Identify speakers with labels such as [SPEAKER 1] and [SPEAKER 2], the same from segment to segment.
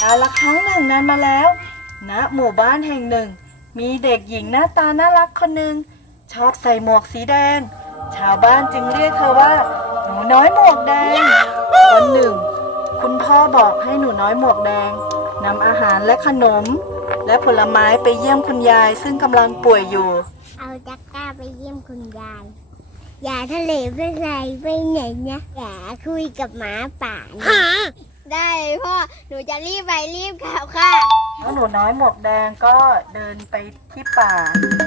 [SPEAKER 1] การละครั้งหนึ่งนานมาแล้วณหมู่บ้านแห่งหนึ่งมีเด็กหญิงหน้าตาน่ารักคนหนึ่งชอบใส่หมวกสีแดงชาวบ้านจึงเรียกเธอว่าหนูน้อยหมวกแดงวันหนึ่งคุณพ่อบอกให้หนูน้อยหมวกแดงนำอาหารและขนมและผลไม้ไปเยี่ยมคุณยายซึ่งกำลังป่วยอยู่
[SPEAKER 2] เอาจักร้าไปเยี่ยมคุณยายอย่าทะเลไปไหนไปไหนนะอย่าคุยกับหมาป่านะได้พ่อหนูจะรีบไปรีบกลับค่ะ
[SPEAKER 1] แล้วหนูน้อยหมวกแดงก็เดินไปที่ป่า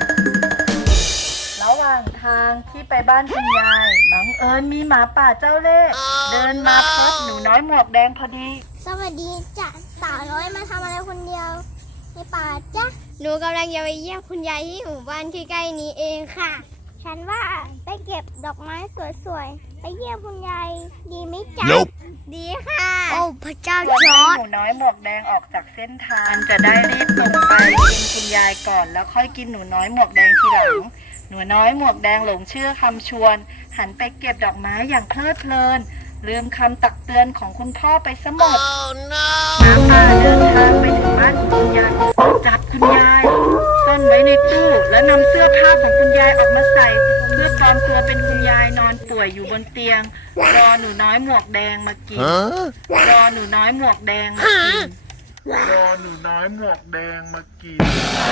[SPEAKER 1] ระหว่างทางที่ไปบ้านคุณยายบังเอิญมีหมาป่าเจ้าเล่ห์เดินมาพบหนูน้อยหมวกแดงพอดี
[SPEAKER 2] สวัสดีจ้ะสาวน้อยมาทำอะไรคนเดียวในป่าจ้ะหนูกำลังจะไปเยี่ยมคุณยายที่หมู่บ้านที่ใกล้นี้เองค่ะฉันว่าไปเก็บดอกไม้สวยๆไปเยี่ยมคุณยายดีไหมจ๊ะ ดีค่ะโอ้พระเจ้าจอร์จ
[SPEAKER 1] หนูน้อยหมวกแดงออกจากเส้นทางจะได้รีบตรงไปกินคุณยายก่อนแล้วค่อยกินหนูน้อยหมวกแดงทีหลังหนูน้อยหมวกแดงหลงเชื่อคำชวนหันไปเก็บดอกไม้อย่างเพลิดเพลินลืมคำตักเตือนของคุณพ่อไปซะหมดหมาป่าเดินทางไปถึงบ้านคุณยายจับคุณยายซ่อนไว้ในตู้แล้วนำเสื้อผ้าของคุณยายออกมาใส่เพื่อปลอมตัวเป็นคุณยายนอนป่วยอยู่บนเตียงรอหนูน้อยหมวกแดงมากินรอหนูน้อยหมวกแดงมากิน
[SPEAKER 3] รอหนูน้อยหมวกแดงมากิน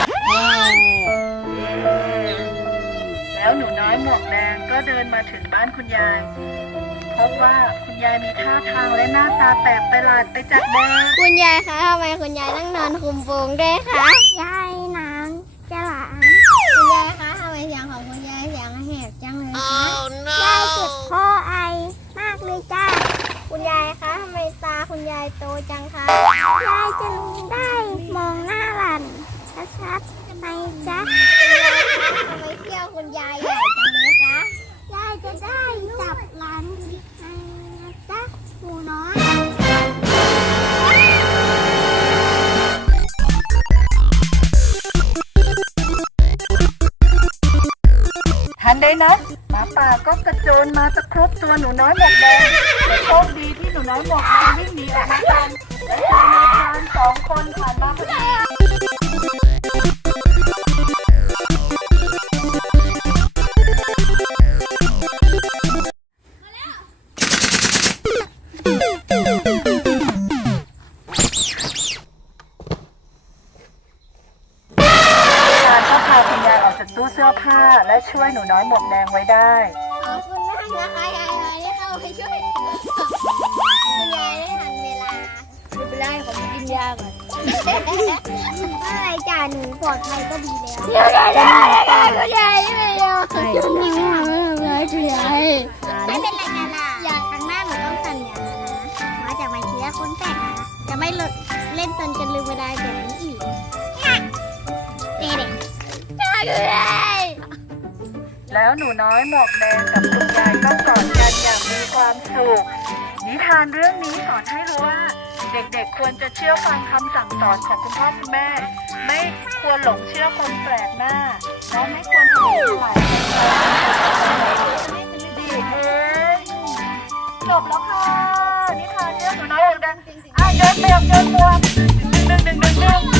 [SPEAKER 1] แล้วหนูน้อยหมวกแดงก็เดินมาถึงบ้านคุณยายพบว่าคุณยายมีท่าทางและหน้าตาแปลกประหลาดไปจากเดิม
[SPEAKER 2] คุณยายคะทำไมคุณยายนั่งนอนคุมโปงด้วยคะยายนางจะหลานคุณยายคะทำไมเสียงของคุณยายเสียงแหบจังเลยคะยายเจ็บคอไอมากเลยจ้าคุณยายคะทำไมตาคุณยายโตจังคะยายจะได้มองหน้าหลานชัดๆไหมจ๊ะคุณยายคะทำไมเที่ยวคุณยายใหญ่จังเลยคะยายจะได้จับหลานนะจ๊ะหนูน้อย
[SPEAKER 1] ทันใดนั้นหมาป่าก็กระโจนมาตะครุบตัวหนูน้อยหมวกแดงแต่โชคดีที่หนูน้อยหมวกแดงวิ่งหนีออกมาทันและชายในพราน2 คนผ่านมาพอดีตู้เสื้อผ้าและช่วยหนูน้อยหมวกแดงไว้ได้
[SPEAKER 2] ขอบคุณมากนะคะยายที่เข้าไปช่วยคุณยายได้ทันเวลาไม่เป็นไรผมกินยาก่อนอะไรจ่าหนูปลอดภัยก็ดีแล้วได้คุณยายได้เลยคุณยายไม่เป็นไรกันล่ะอย่างครั้งหน้าหนูต้องสัญญานะมาจากมาเชียร์คนแปลกนะจะไม่เล่นจนลืมเวลาแบบนี้อีก
[SPEAKER 1] แล้วหนูน้อยหมวกแดงกับคุณยายก็กอดกันอย่างมีความสุขนิทานเรื่องนี้สอนให้รู้ว่าเด็กๆควรจะเชื่อฟังคำสั่งสอนของคุณพ่อคุณแม่ไม่ควรหลงเชื่อคนแปลกหน้าและไม่ควรทำอะไรดีเลยจบแล้วค่ะนิทานเรื่องหนูน้อยหมวกแดงเดินเปลี่ยนเดินบวก1 1 1 1 1